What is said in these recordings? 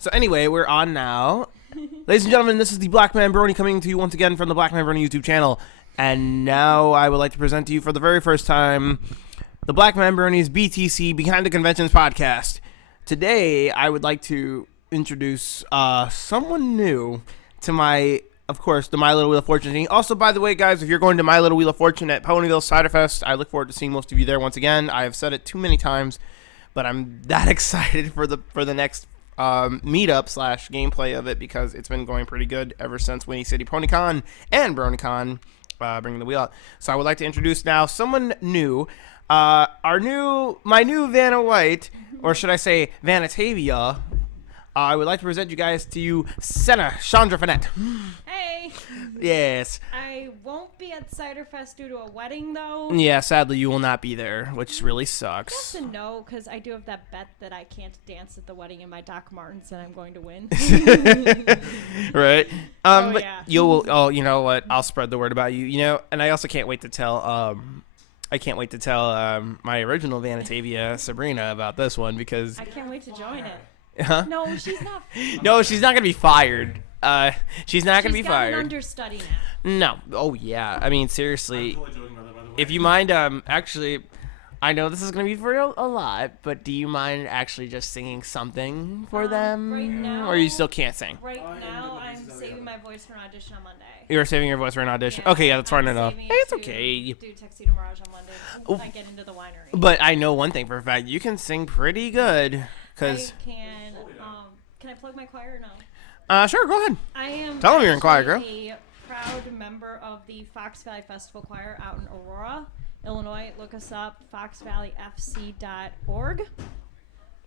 So anyway, we're on now. Ladies and gentlemen, this is the BlackmanBrony coming to you once again from the BlackmanBrony YouTube channel. And now I would like to present to you for the very first time the BlackmanBrony's BTC Behind the Conventions podcast. Today, I would like to introduce someone new to my, of course, the My Little Wheel of Fortune team. Also, by the way, guys, if you're going to My Little Wheel of Fortune at Ponyville Ciderfest, I look forward to seeing most of you there once again. I have said it too many times, but I'm that excited for the next meetup slash gameplay of it because it's been going pretty good ever since WhinnyCity Ponycon and BronyCon bringing the wheel out. So I would like to introduce now someone new, my new Vanna White, or should I say Vannatavia. I would like to present you Senna Chandra Fennette. Hey. Yes. I won't be at Ciderfest due to a wedding, though. Yeah, sadly, you will not be there, which really sucks. Yes and no, because I do have that bet that I can't dance at the wedding in my Doc Martens and I'm going to win. Right. But yeah. you know what? I'll spread the word about you. You know, and I also can't wait to tell my original Vannatavia, Sabrina, about this one because I can't wait to join it. Huh? No, she's not. No, she's not gonna be fired. She's not gonna be fired. She's got an understudy now. No. Oh yeah. I mean, seriously. If you mind, actually, I know this is gonna be for a lot, but do you mind actually just singing something for them? Right now, or you still can't sing? Right now, I'm saving my voice for an audition on Monday. You're saving your voice for an audition. Yeah, okay, yeah, that's fine enough. saving Hey, it it's okay. Do Tuxedo Mirage on Monday when I get into the winery. But I know one thing for a fact: you can sing pretty good. Cause I can. Can I plug my choir or no? Sure, go ahead. I am. Tell them you're in choir, girl. A proud member of the Fox Valley Festival Choir out in Aurora, Illinois. Look us up, foxvalleyfc.org,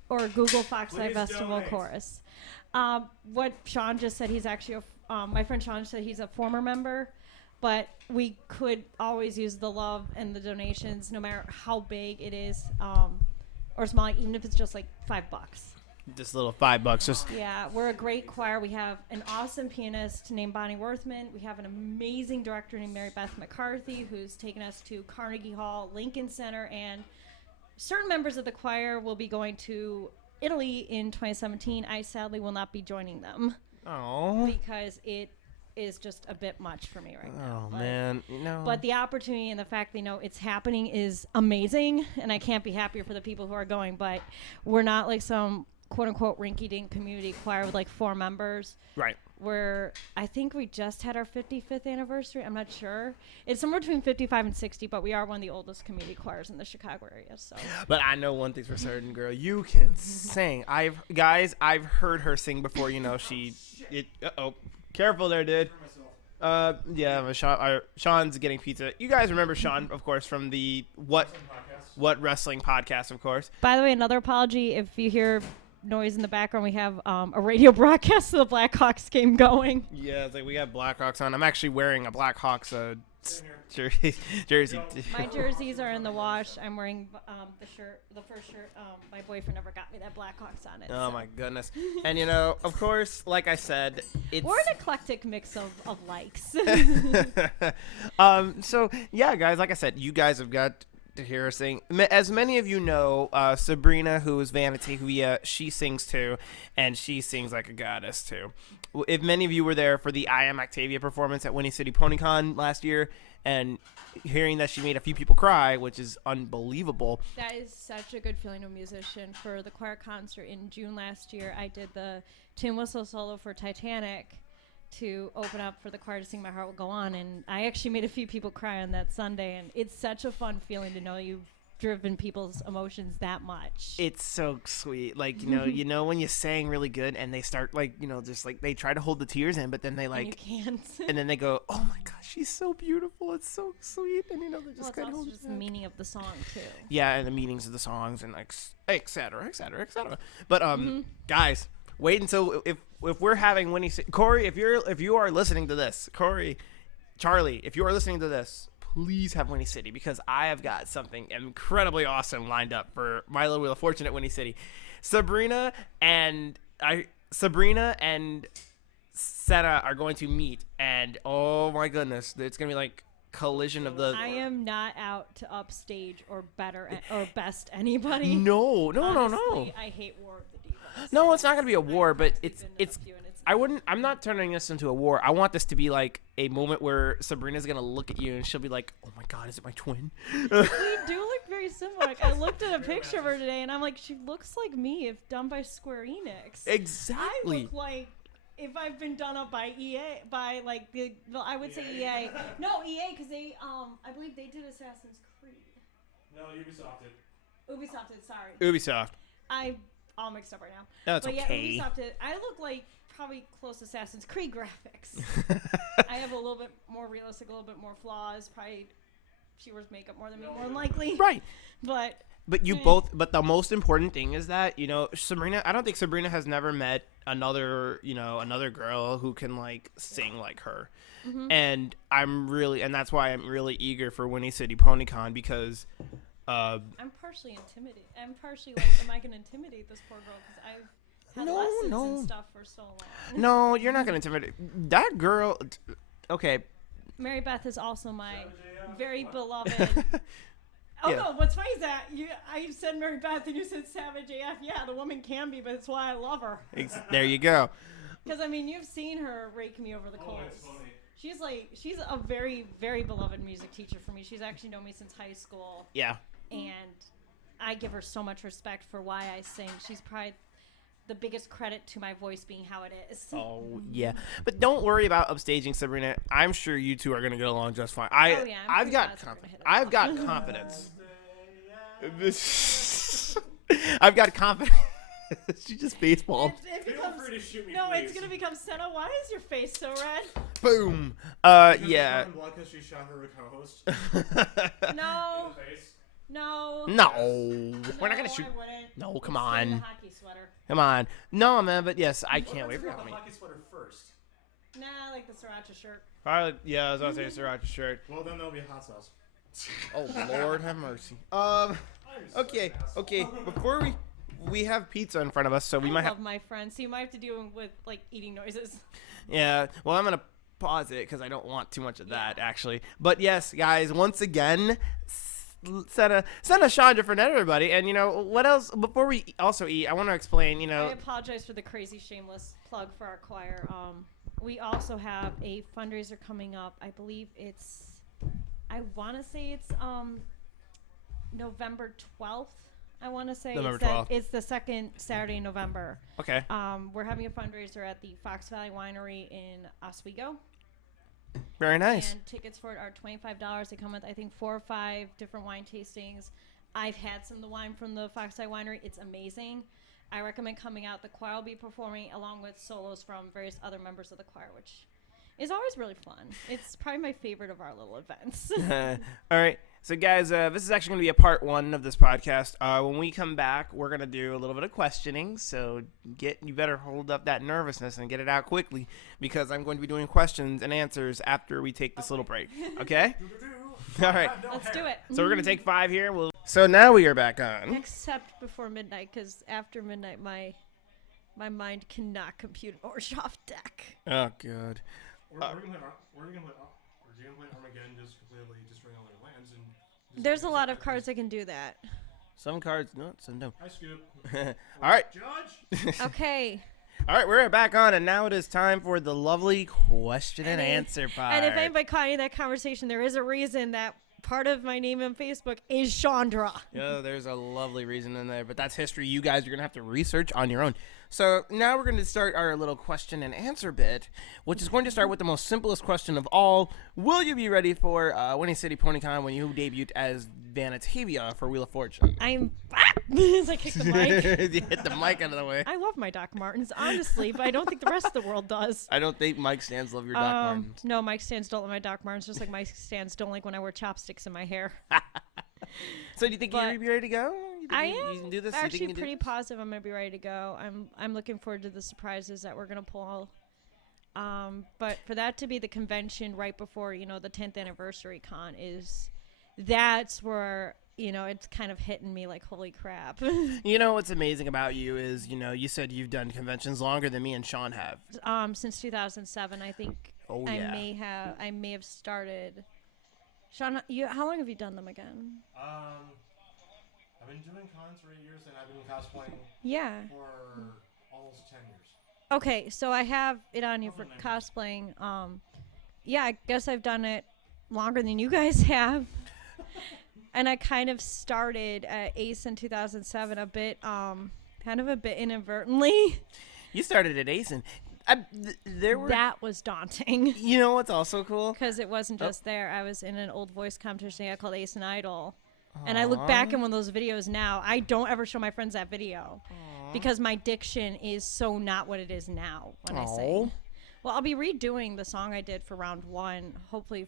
or Google Fox Valley Festival Chorus. What Sean just said, he's actually my friend Sean said he's a former member, but we could always use the love and the donations, no matter how big it is, or small, even if it's just like $5. Just a little $5. Just yeah, we're a great choir. We have an awesome pianist named Bonnie Worthman. We have an amazing director named Mary Beth McCarthy, who's taken us to Carnegie Hall, Lincoln Center, and certain members of the choir will be going to Italy in 2017. I sadly will not be joining them. Oh. Because it is just a bit much for me right now. Oh man, But the opportunity and the fact they know it's happening is amazing, and I can't be happier for the people who are going. But we're not like some quote-unquote rinky-dink community choir with like 4 members. Right. Where I think we just had our 55th anniversary. I'm not sure. It's somewhere between 55 and 60, but we are one of the oldest community choirs in the Chicago area. So. But I know one thing's for certain, girl. You can sing. I've heard her sing before. You know, careful there, dude. Yeah, but Sean's getting pizza. You guys remember Sean, of course, from the What Wrestling podcast, of course. By the way, another apology if you hear noise in the background. We have a radio broadcast of the Blackhawks game going. Yeah, it's like we got Blackhawks on. I'm actually wearing a Blackhawks jersey. My jerseys are in the wash. I'm wearing the first shirt. My boyfriend never got me that Blackhawks on it. Oh so. my goodness. And you know, of course, like I said, we're an eclectic mix of likes. So yeah, guys, like I said, you guys have got to hear her sing. As many of you know, Sabrina, who is Vannatavia, she sings too, and she sings like a goddess too. If many of you were there for the I Am Octavia performance at WhinnyCity Ponycon last year, and hearing that she made a few people cry, which is unbelievable. That is such a good feeling to a musician. For the choir concert in June last year, I did the tin whistle solo for Titanic to open up for the choir to sing My Heart Will Go On, and I actually made a few people cry on that Sunday, and it's such a fun feeling to know you've driven people's emotions that much. It's so sweet. Like, you know when you sang really good and they start like, just like they try to hold the tears in, but then they like and you can't. And then they go, "Oh my gosh, she's so beautiful. It's so sweet." And they just kind of hold just the meaning of the song too. Yeah, and the meanings of the songs and like et cetera, et cetera, et cetera. But guys, wait until if we're having WhinnyCity. Corey, if you are listening to this, Corey, Charlie, if you are listening to this, please have WhinnyCity because I have got something incredibly awesome lined up for My Little Wheel of Fortune at WhinnyCity. Sabrina and Senna are going to meet, and oh my goodness, it's gonna be like collision of the. I am not out to upstage or best anybody. No. Honestly, I hate War of the Divas. No, it's not gonna be a war, but it's. I wouldn't. I'm not turning this into a war. I want this to be like a moment where Sabrina's gonna look at you and she'll be like, "Oh my God, is it my twin?" We do look very similar. Like, I looked at a picture of her today, and I'm like, she looks like me if done by Square Enix. Exactly. I look like if I've been done up by EA, by like I would say EA. No, EA, because they I believe they did Assassin's Creed. No, Ubisoft did. Ubisoft did. Sorry. Ubisoft. I all mixed up right now. No, it's but okay. Yeah, Ubisoft did. I look like probably close to Assassin's Creed graphics. I have a little bit more realistic, a little bit more flaws. Probably she wears makeup more than me, more than likely. Right. But you both. But the most important thing is that Sabrina. I don't think Sabrina has never met another girl who can like sing like her. Mm-hmm. And that's why I'm really eager for WhinnyCity Ponycon because. I'm partially intimidated. I'm partially like, am I going to intimidate this poor girl? Because I've had lessons and stuff for so long. No, you're not going to intimidate that girl. Okay. Mary Beth is also my very beloved. Oh Yeah. no! What's funny is that I said Mary Beth and you said Savage AF. Yeah, the woman can be, but it's why I love her. There you go. Because I mean, you've seen her rake me over the coals. She's a very, very beloved music teacher for me. She's actually known me since high school. Yeah. And I give her so much respect for why I sing. She's probably the biggest credit to my voice being how it is. Oh yeah, but don't worry about upstaging, Sabrina. I'm sure you two are gonna get along just fine. I've got confidence. I've got confidence. She just baseballed. Feel free to shoot me, no, please. it's gonna become Senna. Why is your face so red? Boom. Yeah. Because she shot her co-host. No. In the face. No. We're not gonna shoot. I wouldn't. No, come It's on. the hockey sweater. Come on. No, man, but yes, I can't wait for the Halloween. hockey sweater first. Nah, I like the sriracha shirt. Yeah, I was gonna say Sriracha shirt. Well, then there'll be hot sauce. Oh Lord, have mercy. Okay. Before we have pizza in front of us, so we might I have. love my friends. So you might have to deal with like eating noises. Yeah. Well, I'm gonna pause it because I don't want too much of that actually. But yes, guys, once again, Senna Chandra Fennette, everybody. And what else? Before we also eat, I want to explain. I apologize for the crazy shameless plug for our choir. We also have a fundraiser coming up. I believe I want to say it's November 12th. I want to say November 12th. It's the second Saturday in November. Okay. We're having a fundraiser at the Fox Valley Winery in Oswego. Very nice. And tickets for it are $25. They come with, I think, 4 or 5 different wine tastings. I've had some of the wine from the Fox Valley Winery. It's amazing. I recommend coming out. The choir will be performing along with solos from various other members of the choir, which is always really fun. It's probably my favorite of our little events. All right. So, guys, this is actually going to be a part 1 of this podcast. When we come back, we're going to do a little bit of questioning. So, you better hold up that nervousness and get it out quickly because I'm going to be doing questions and answers after we take this little break. Okay? All right. Let's do it. So, we're going to take 5 here. So, now we are back on. Except before midnight, because after midnight, my mind cannot compute an Orshoff deck. Oh, God. We're going to play Armageddon, just completely destroying all their lands. And There's a lot of cards that can do that. Some cards, no, some don't. Hi, Scoop. All right. Judge. Okay. All right, we're back on, and now it is time for the lovely question and answer part. And if anybody caught any of that conversation, there is a reason that part of my name on Facebook is Chandra. Yeah, there's a lovely reason in there, but that's history you guys are going to have to research on your own. So now we're going to start our little question and answer bit, which is going to start with the most simplest question of all. Will you be ready for WhinnyCity Ponycon when you debut as Vannatavia for Wheel of Fortune? I'm as I kick the mic. You hit the mic out of the way. I love my Doc Martens, honestly, but I don't think the rest of the world does. I don't think mic stands love your Doc Martens. No, mic stands don't like my Doc Martens, just like mic stands don't like when I wear chopsticks in my hair. So do you think you'll be ready to go? I You am can do this? actually pretty positive I'm going to be ready to go. I'm looking forward to the surprises that we're going to pull. But for that to be the convention right before, the 10th anniversary con that's where, it's kind of hitting me like, holy crap. What's amazing about you is, you said you've done conventions longer than me and Sean have. Since 2007, I think. Oh, yeah. I may have started Sean, how long have you done them again? I've been doing cons for 8 years, and I've been cosplaying Yeah. for almost 10 years. Okay, so I have it on you for cosplaying. Yeah, I guess I've done it longer than you guys have. And I kind of started at Ace in 2007 a bit, kind of a bit inadvertently. You started at Ace, and that was daunting. You know what's also cool? Because it wasn't just there. I was in an old voice competition called Ace and Idol. And I look back in one of those videos now. I don't ever show my friends that video. Because my diction is so not what it is now when I sing. Well, I'll be redoing the song I did for round 1, hopefully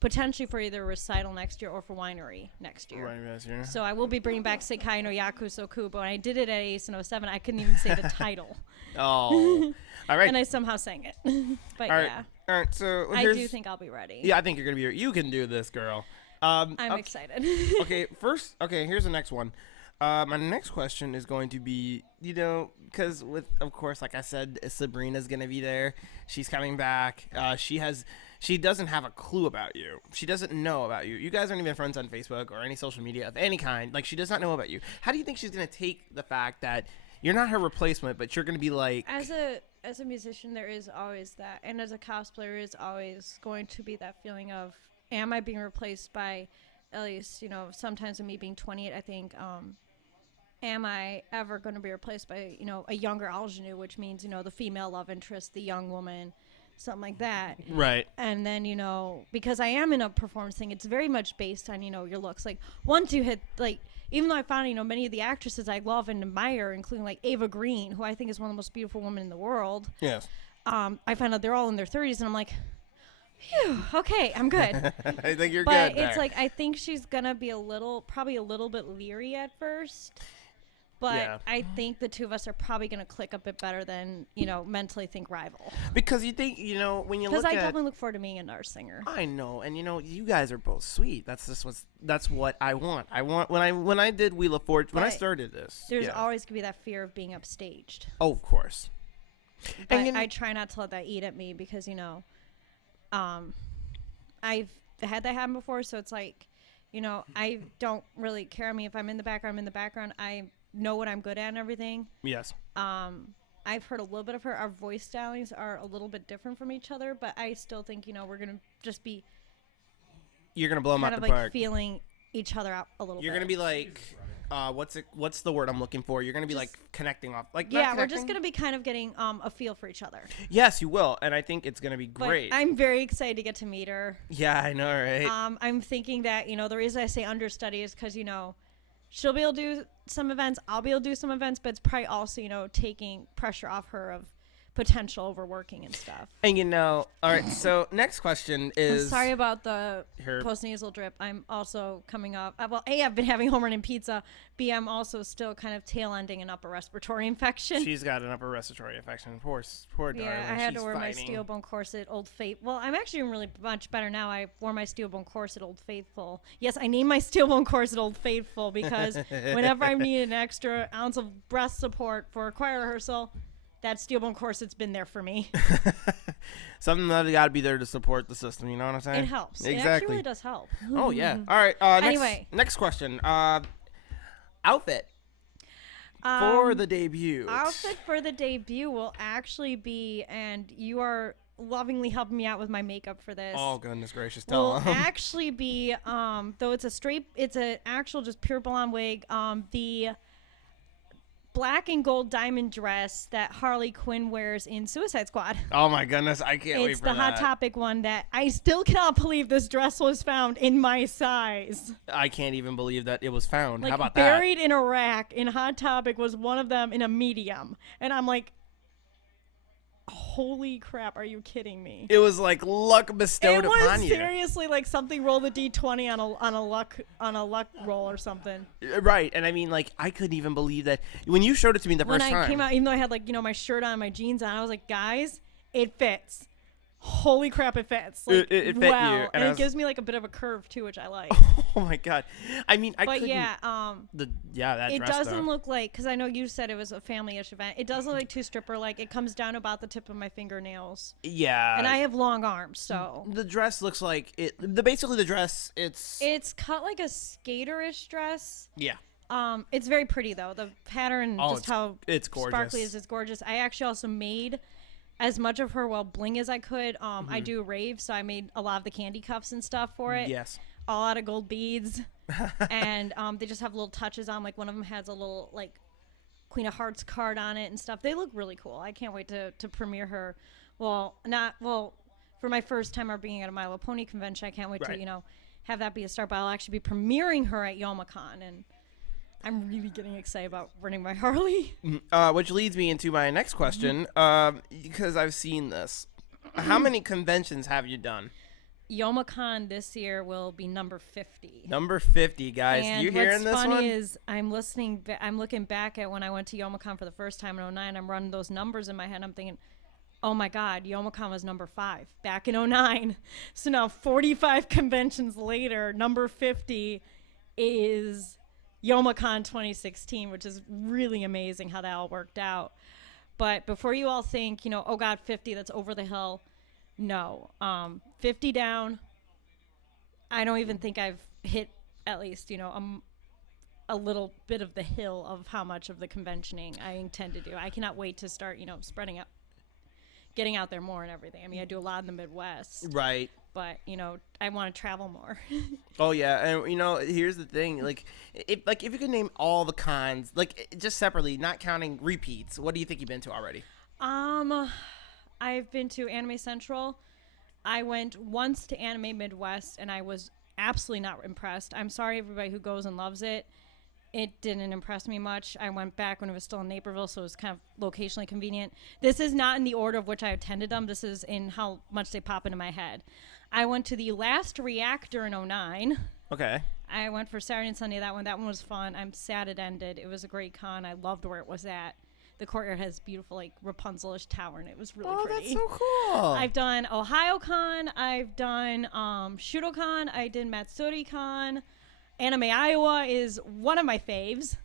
potentially for either recital next year or for winery next year. Right, next year. So I will be bringing back Sekai no Yakusoku, but when I did it at Ace in 07, I couldn't even say the title. Oh. All right. And I somehow sang it. But all right. yeah. All right, so I do think I'll be ready. Yeah, I think you're going to be you can do this, girl. I'm excited. Here's the next one. My next question is going to be, because of course, like I said, Sabrina's going to be there. She's coming back. She doesn't have a clue about you. She doesn't know about you. You guys aren't even friends on Facebook or any social media of any kind. Like, she does not know about you. How do you think she's going to take the fact that you're not her replacement, but you're going to be like... As a musician, there is always that. And as a cosplayer, is always going to be that feeling of, am I being replaced by, at least, sometimes with me being 28, I think... am I ever going to be replaced by, a younger ingenue, which means, the female love interest, the young woman, something like that. Right. And then, because I am in a performance thing, it's very much based on, your looks. Like, once you hit, like, even though I found, many of the actresses I love and admire, including, like, Ava Green, who I think is one of the most beautiful women in the world. Yes. I find out they're all in their 30s, and I'm like, phew, okay, I'm good. I think you're but good. But it's like, I think she's going to be probably a little bit leery at first. But yeah. I think the two of us are probably going to click a bit better than, mentally think rival. Because you think, when you look at... Because I definitely look forward to being a nurse singer. I know. And, you guys are both sweet. That's what I want. When I did Wheel of Fortune, when I started this. There's always going to be that fear of being upstaged. Oh, of course. But I try not to let that eat at me because, I've had that happen before. So it's like, I don't really care. I mean, if I'm in the background, I'm in the background. I know what I'm good at and everything. Yes. I've heard a little bit of her. Our voice stylings are a little bit different from each other, but I still think, we're going to just be... You're going to blow them out the park. park. Feeling each other out a little bit. You're going to be like... what's the word I'm looking for? You're going to be like connecting off. Like we're just going to be kind of getting a feel for each other. Yes, you will. And I think it's going to be great. But I'm very excited to get to meet her. Yeah, I know, right? I'm thinking that, the reason I say understudy is because, she'll be able to do some events. I'll be able to do some events, but it's probably also, taking pressure off her of potential overworking and stuff. And all right, so next question is... I'm sorry about the post-nasal drip. I'm also coming off... Well, A, I've been having home running pizza. B, I'm also still kind of tail-ending an upper respiratory infection. She's got an upper respiratory infection. Poor darling. Yeah, I had to wear my steel bone corset, Old Faithful. Well, I'm actually really much better now. I wore my steel bone corset, Old Faithful. Yes, I named my steel bone corset Old Faithful because whenever I need an extra ounce of breast support for a choir rehearsal... That steel bone corset's been there for me. Something that got to be there to support the system. You know what I'm saying? It helps. Exactly. It actually really does help. Oh yeah. All right. Anyway, next question. Outfit for the debut. Outfit for the debut will actually be, and you are lovingly helping me out with my makeup for this. Oh goodness gracious! Will actually be, though it's an actual just pure blonde wig. The black and gold diamond dress that Harley Quinn wears in Suicide Squad. Oh my goodness, I can't wait for that. It's the Hot Topic one that I still cannot believe this dress was found in my size. I can't even believe that it was found. Like, how about buried in a rack in Hot Topic was one of them in a medium. And I'm like, holy crap, are you kidding me? It was like luck bestowed upon you. It was seriously like something roll the D20 on a luck roll or something. Right, and I mean, like, I couldn't even believe that when you showed it to me the first time. When I came out, even though I had, like, my shirt on, my jeans on, I was like, guys, it fits. holy crap, it fits. Like, It fit wow. you, And I it was- gives me like a bit of a curve too, which I like. Oh my god. I mean, I But couldn't. yeah, That it dress, doesn't though. look like, because I know you said it was a family-ish event. It doesn't look like too stripper. Like, it comes down about the tip of my fingernails. Yeah. And I have long arms, so. The dress looks like it. Basically, the dress. It's cut like a skaterish dress. Yeah. It's very pretty though. The pattern, Oh, just how it's gorgeous. sparkly is gorgeous. I actually also made as much of her bling as I could. I do a rave, so I made a lot of the candy cuffs and stuff for it. Yes. All out of gold beads, and they just have little touches on. Like one of them has a little like Queen of Hearts card on it and stuff. They look really cool. I can't wait to premiere her. For my first time ever being at a My Little Pony convention. I can't wait to have that be a start. But I'll actually be premiering her at YomaCon, and I'm really getting excited about running my Harley. Which leads me into my next question, because I've seen this. How many conventions have you done? YomaCon this year will be number 50. Number 50, guys. And you hearing this what's one? funny is I'm looking back at when I went to YomaCon for the first time in 2009. I'm running those numbers in my head. I'm thinking, oh my God, YomaCon was number 5 back in 2009. So now 45 conventions later, number 50 is YomaCon 2016, which is really amazing how that all worked out. But before you all think, oh God, 50, that's over the hill. No, 50 down. I don't even think I've hit at least, a little bit of the hill of how much of the conventioning I intend to do. I cannot wait to start, spreading out, getting out there more and everything. I mean, I do a lot in the Midwest. Right. But, I want to travel more. Oh yeah, and here's the thing, if you could name all the cons, just separately, not counting repeats, what do you think you've been to already? I've been to Anime Central. I went once to Anime Midwest, and I was absolutely not impressed. I'm sorry, everybody who goes and loves it. It didn't impress me much. I went back when it was still in Naperville, so it was kind of locationally convenient. This is not in the order of which I attended them. This is in how much they pop into my head. I went to the last Reactor in 2009. Okay. I went for Saturday and Sunday. That one was fun. I'm sad it ended. It was a great con. I loved where it was at. The courtyard has beautiful, Rapunzel-ish tower, and it was really pretty. Oh, that's so cool. I've done OhioCon. I've done ShudoCon. I did MatsuriCon. Anime Iowa is one of my faves.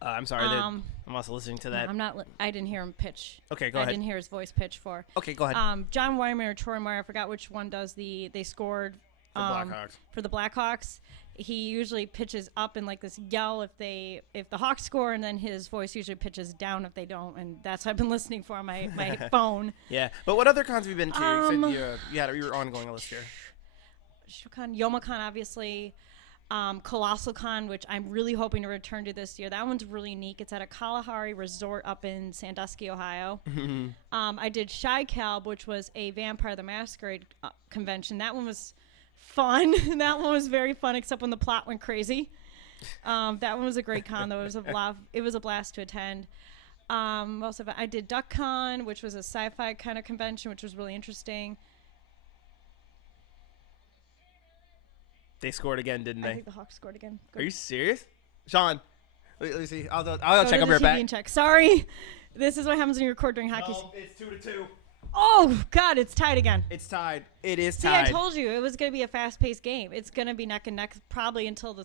I'm sorry. I'm also listening to that. I'm not. I didn't hear him pitch. Okay, go I ahead. didn't hear his voice pitch for. Okay, go ahead. John Weimer or Troy Meyer. I forgot which one does the. They scored. Blackhawks. For the Blackhawks. He usually pitches up in this yell if the Hawks score, and then his voice usually pitches down if they don't, and that's what I've been listening for on my phone. Yeah, but what other cons have you been to? You said you were ongoing a list here. YomaCon, obviously. Colossal Con, which I'm really hoping to return to this year. That one's really unique. It's at a Kalahari resort up in Sandusky, Ohio. I did Shy Calb, which was a Vampire the Masquerade convention. That one was fun. That one was very fun, except when the plot went crazy. That one was a great con, though. It was a blast to attend. I did DuckCon, which was a sci-fi kind of convention, which was really interesting. They scored again, didn't they? I think the Hawks scored again. Are you serious? Sean, let me see. I'll check. I'll be right back. Check. Sorry. This is what happens when you record during hockey. No, it's 2-2. Oh, God, it's tied again. It's tied. It is See, tied. I told you it was going to be a fast-paced game. It's going to be neck and neck probably until the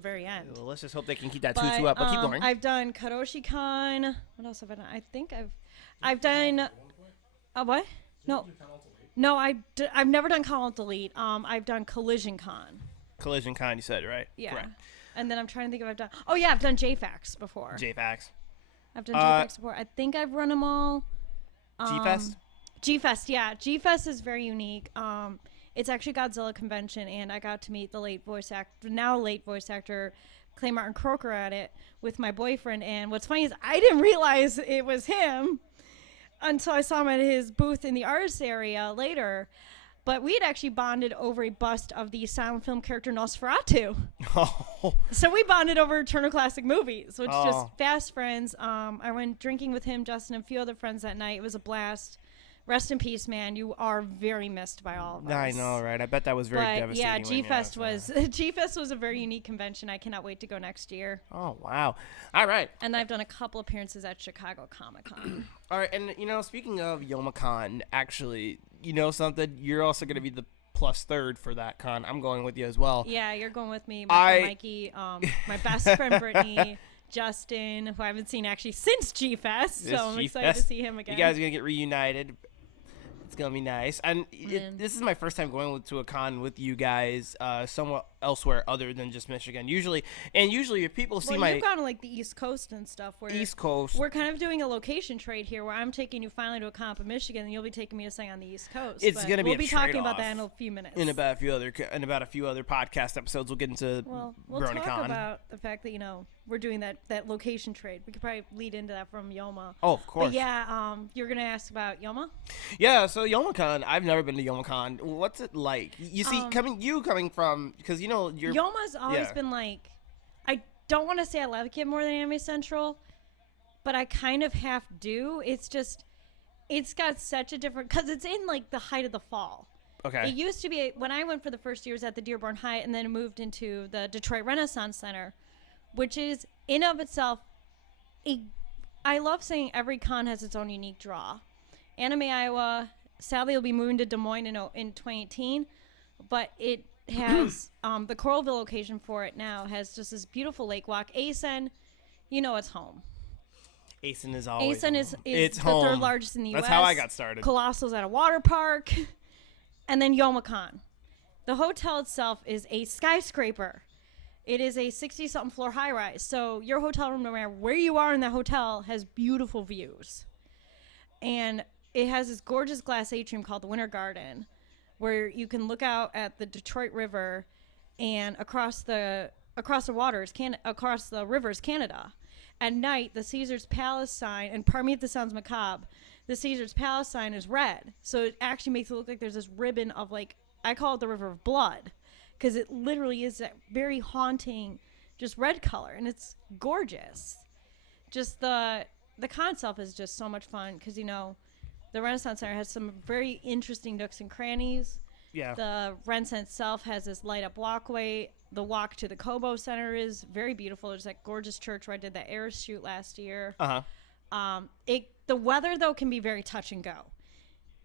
very end. Well, let's just hope they can keep that 2-2 up. But keep going. I've done Kadoshi Con. What else have I done? I think I've done. What? No, I've never done Call Alt Delete. I've done Collision Con. Collision Con, you said, right? Yeah. Correct. And then I'm trying to think if I've done. Oh yeah, I've done JFAX before. JFAX. I've done JFAX before. I think I've run them all. G-Fest? G-Fest, yeah. G-Fest is very unique. It's actually Godzilla convention, and I got to meet the late voice actor, Clay Martin Croker at it with my boyfriend. And what's funny is I didn't realize it was him until I saw him at his booth in the artist area later. But we had actually bonded over a bust of the silent film character Nosferatu. Oh. So we bonded over Turner Classic Movies, which is just Oh. fast friends. I went drinking with him, Justin, and a few other friends that night. It was a blast. rest in peace, man. You are very missed by all of us. I know, right? I bet that was very devastating. Yeah, when you G-Fest lost G-Fest was a very unique convention. I cannot wait to go next year. Oh, wow. All right. And I've done a couple appearances at Chicago Comic-Con. All right, and, speaking of YomaCon, actually, something? You're also going to be the plus third for that con. I'm going with you as well. Yeah, you're going with me, Mikey, my best friend Brittany, Justin, who I haven't seen actually since G-Fest, so I'm excited to see him again. You guys are going to get reunited. It's going to be nice. And this is my first time going to a con with you guys somewhere elsewhere other than just Michigan. Usually if people see you've gone to like the East Coast and stuff. East Coast. We're kind of doing a location trade here where I'm taking you finally to a comp in Michigan and you'll be taking me to something on the East Coast. It's going to be We'll be talking about that in a few minutes. In about a few other podcast episodes, we'll get into we'll BronyCon. talk about the fact that, we're doing that location trade. We could probably lead into that from Yoma. Oh, of course. But yeah, you're going to ask about Yoma? Yeah, so YomaCon, I've never been to YomaCon. What's it like? You see, coming from, because you're... Yoma's always been like, I don't want to say I like it more than Anime Central, but I kind of half do. It's just, it's got such a different, because it's in like the height of the fall. Okay. It used to be, when I went for the first years at the Dearborn High and then moved into the Detroit Renaissance Center, which is in of itself, I love saying every con has its own unique draw. Anime Iowa, sadly, will be moving to Des Moines in 2018, but it has the Coralville location for it now has just this beautiful lake walk. ASEN, it's home. ASEN is always ASEN is it's the home. third largest in the U.S. That's how I got started. Colossal's at a water park, and then YomaCon. The hotel itself is a skyscraper. It is a 60-something floor high-rise. So your hotel room, no matter where you are in that hotel, has beautiful views. And it has this gorgeous glass atrium called the Winter Garden, where you can look out at the Detroit River and across the rivers, Canada. At night, the Caesar's Palace sign, and pardon me if this sounds macabre, the Caesar's Palace sign is red. So it actually makes it look like there's this ribbon of, like, I call it the River of Blood, because it literally is that very haunting, just red color, and it's gorgeous. Just the con itself is just so much fun, because, the Renaissance Center has some very interesting nooks and crannies. Yeah. The Renaissance itself has this light-up walkway. The walk to the Kobo Center is very beautiful. There's that gorgeous church where I did that air shoot last year. Uh-huh. The weather, though, can be very touch and go.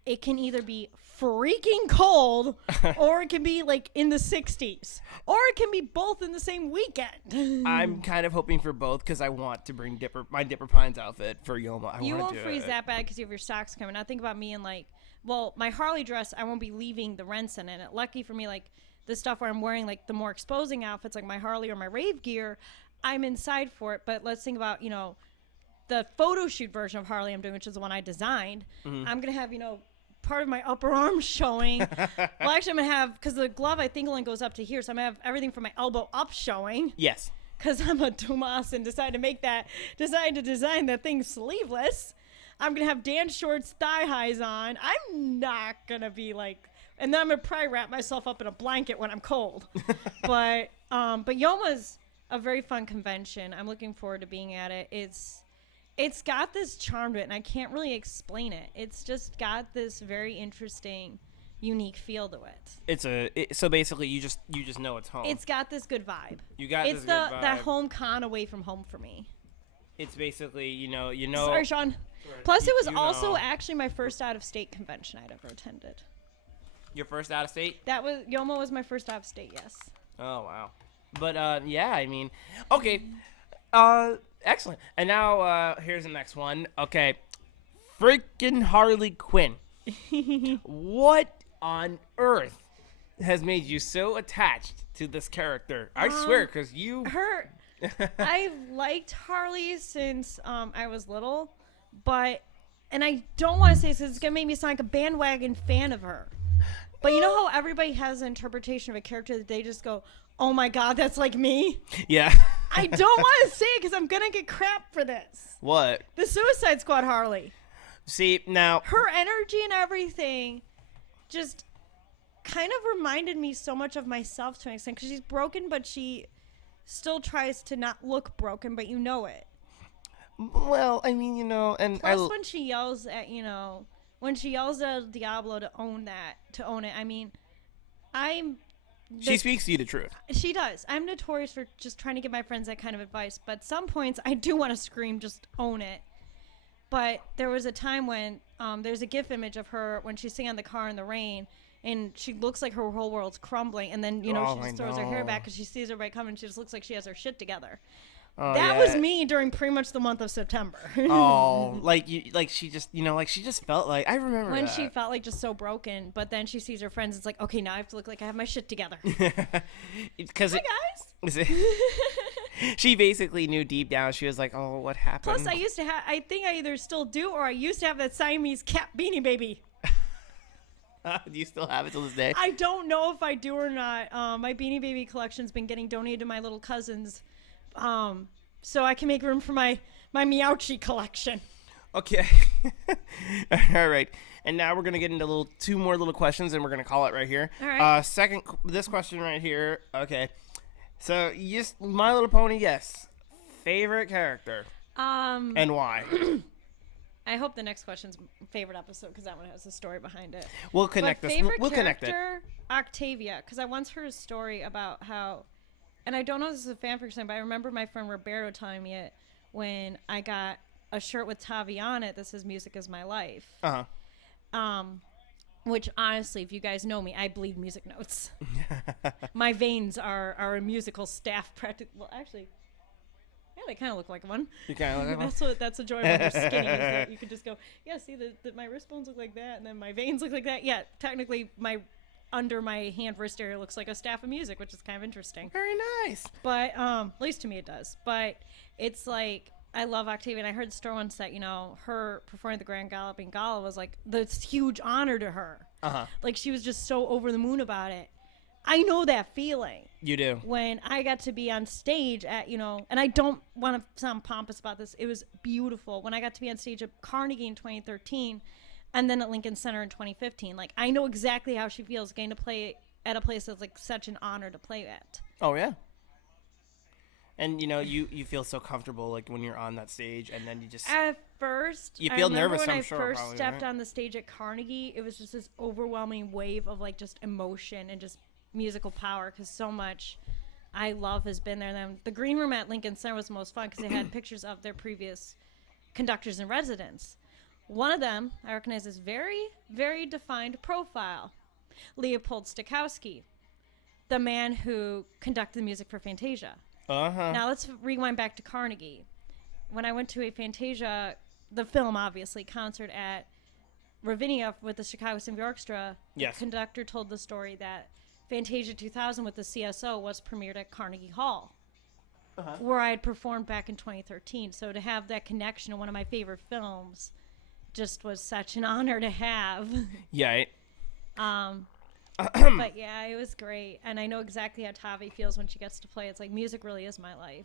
It can either be freaking cold or it can be, like, in the 60s. Or it can be both in the same weekend. I'm kind of hoping for both because I want to bring my Dipper Pines outfit for Yoma. You won't freeze that bad because you have your socks coming. Now think about me and, like, my Harley dress, I won't be leaving the Renson in it. Lucky for me, like, the stuff where I'm wearing, like, the more exposing outfits, like my Harley or my rave gear, I'm inside for it. But let's think about, the photo shoot version of Harley I'm doing, which is the one I designed. Mm-hmm. I'm going to have, part of my upper arm showing. Well, actually, I'm going to have, because the glove, I think, only goes up to here, so I'm going to have everything from my elbow up showing. Yes. Because I'm a Dumas and decided to design that thing sleeveless. I'm going to have dance shorts, thigh highs on. I'm not going to be like, and then I'm going to probably wrap myself up in a blanket when I'm cold. But Yoma's a very fun convention. I'm looking forward to being at it. It's got this charm to it, and I can't really explain it. It's just got this very interesting, unique feel to it. So basically, you just know it's home. It's got this good vibe. It's that home con away from home for me. It's basically, Sorry, Sean. Plus, it was also actually my first out-of-state convention I'd ever attended. Your first out-of-state? Yoma was my first out-of-state, yes. Oh, wow. But, yeah, I mean, okay. Excellent. And now, here's the next one. Okay. Freaking Harley Quinn. What on earth has made you so attached to this character? I swear, because I've liked Harley since I was little, and I don't want to say this because it's going to make me sound like a bandwagon fan of her. But you know how everybody has an interpretation of a character that they just go, oh my God, that's like me? Yeah. I don't want to say it because I'm going to get crap for this. What? The Suicide Squad Harley. See, now... Her energy and everything just kind of reminded me so much of myself to an extent because she's broken, but she still tries to not look broken, but you know it. Well, I mean, and... Plus when she yells at, when she yells at El Diablo to own it, I mean, She speaks to you the truth. She does. I'm notorious for just trying to give my friends that kind of advice, but some points I do want to scream, just own it. But there was a time when there's a GIF image of her when she's sitting on the car in the rain, and she looks like her whole world's crumbling, and then, she just throws her hair back because she sees everybody coming, and she just looks like she has her shit together. Oh, that was me during pretty much the month of September. She just felt like, I remember when that. she felt like just so broken, but then she sees her friends, it's like, okay, now I have to look like I have my shit together. Because Hi, guys. She basically knew deep down. She was like, oh, what happened? Plus, I think I either still do, or I used to have that Siamese cat Beanie Baby. Do you still have it till this day? I don't know if I do or not. My Beanie Baby collection's been getting donated to my little cousins, so I can make room for my Meowchi collection. Okay. All right. And now we're going to get into two more little questions, and we're going to call it right here. All right. This question right here. Okay. So, My Little Pony, yes. Favorite character? And why? I hope the next question's favorite episode, because that one has a story behind it. We'll connect this. We'll connect it. Octavia, because I once heard a story about how, and I don't know if this is a fan fiction, but I remember my friend Roberto telling me it when I got a shirt with Tavi on it that says "Music is my life." Which honestly, if you guys know me, I bleed music notes. My veins are a musical staff. Well, actually, yeah, they kind of look like one. You kind of look like one. That's the joy when you're skinny. Is that you can just go, yeah, see, my wrist bones look like that, and then my veins look like that. Yeah, technically, under my hand wrist area looks like a staff of music, which is kind of interesting. Very nice. But at least to me it does. But it's like, I love Octavia, and I heard the story once that, her performing the Grand Galloping Gala was like this huge honor to her. Like, she was just so over the moon about it. I know that feeling. You do. When I got to be on stage at, and I don't want to sound pompous about this, it was beautiful. When I got to be on stage at Carnegie in 2013, and then at Lincoln Center in 2015. Like, I know exactly how she feels getting to play at a place that's like such an honor to play at. Oh, yeah. And, you feel so comfortable, like, when you're on that stage, and then you just... At first, you feel nervous, when I'm I sure, first probably, stepped right? on the stage at Carnegie, it was just this overwhelming wave of, like, just emotion and just musical power, because so much I love has been there. And then the green room at Lincoln Center was the most fun, because they had pictures of their previous conductors in residence. One of them, I recognize this very, very defined profile. Leopold Stokowski, the man who conducted the music for Fantasia. Now let's rewind back to Carnegie. When I went to a Fantasia, the film obviously, concert at Ravinia with the Chicago Symphony Orchestra, the conductor told the story that Fantasia 2000 with the CSO was premiered at Carnegie Hall, where I had performed back in 2013. So to have that connection to one of my favorite films just was such an honor to have. Yeah. But yeah, it was great, and I know exactly how Tavi feels when she gets to play. It's like, music really is my life.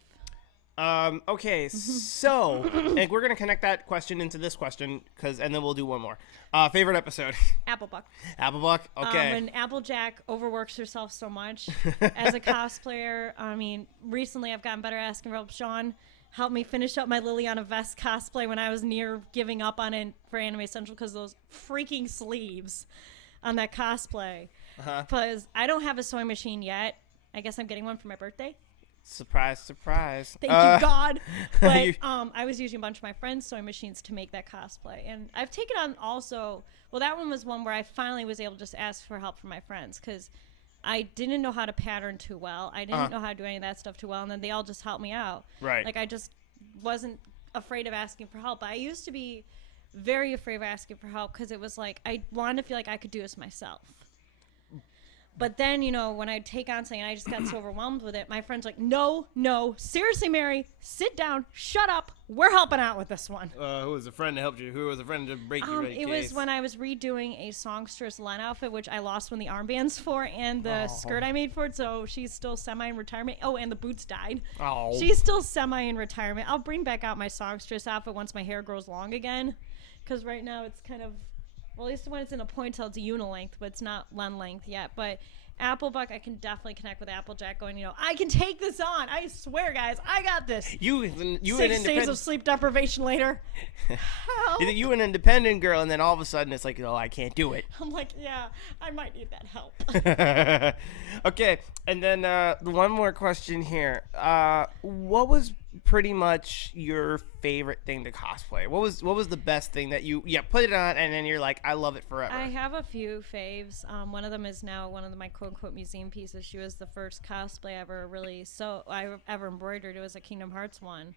Okay, so and we're gonna connect that question into this question, and then we'll do one more. Favorite episode? Applebuck. Applebuck. Okay. When Applejack overworks herself so much as a cosplayer. I mean, recently I've gotten better at asking for Sean help me finish up my Liliana Vest cosplay when I was near giving up on it for Anime Central because those freaking sleeves on that cosplay. Because I don't have a sewing machine yet. I guess I'm getting one for my birthday. Surprise, surprise. Thank you, God. But I was using a bunch of my friends' sewing machines to make that cosplay. And I've taken on also, well, that one was one where I finally was able to just ask for help from my friends because I didn't know how to pattern too well. I didn't know how to do any of that stuff too well. And then they all just helped me out. Right. Like, I just wasn't afraid of asking for help. I used to be very afraid of asking for help because it was like, I wanted to feel like I could do this myself. But then, you know, when I'd take on something and I just got so overwhelmed with it, my friend's like, no, seriously, Mary, sit down, shut up. We're helping out with this one. Who was a friend to help you? Who was a friend to break your case? It was when I was redoing a songstress Len outfit, which I lost when the armband's for, and the skirt I made for it, so she's still semi in retirement. Oh, and the boots died. Oh. She's still semi in retirement. I'll bring back out my songstress outfit once my hair grows long again, because right now it's kind of... Well, at least when it's in a ponytail, it's a uni-length, but it's not Len length yet. But Applebuck, I can definitely connect with Applejack going, I can take this on. I swear, guys, I got this. You 6 days of sleep deprivation later. Help. You an independent girl, and then all of a sudden it's like, oh, I can't do it. I'm like, yeah, I might need that help. Okay, and then one more question here. What was pretty much your favorite thing to cosplay? What was the best thing that you put it on and then you're like, I love it forever? I have a few faves. One of them is now one of my quote unquote museum pieces. She was the first cosplay I ever embroidered. It was a Kingdom Hearts one.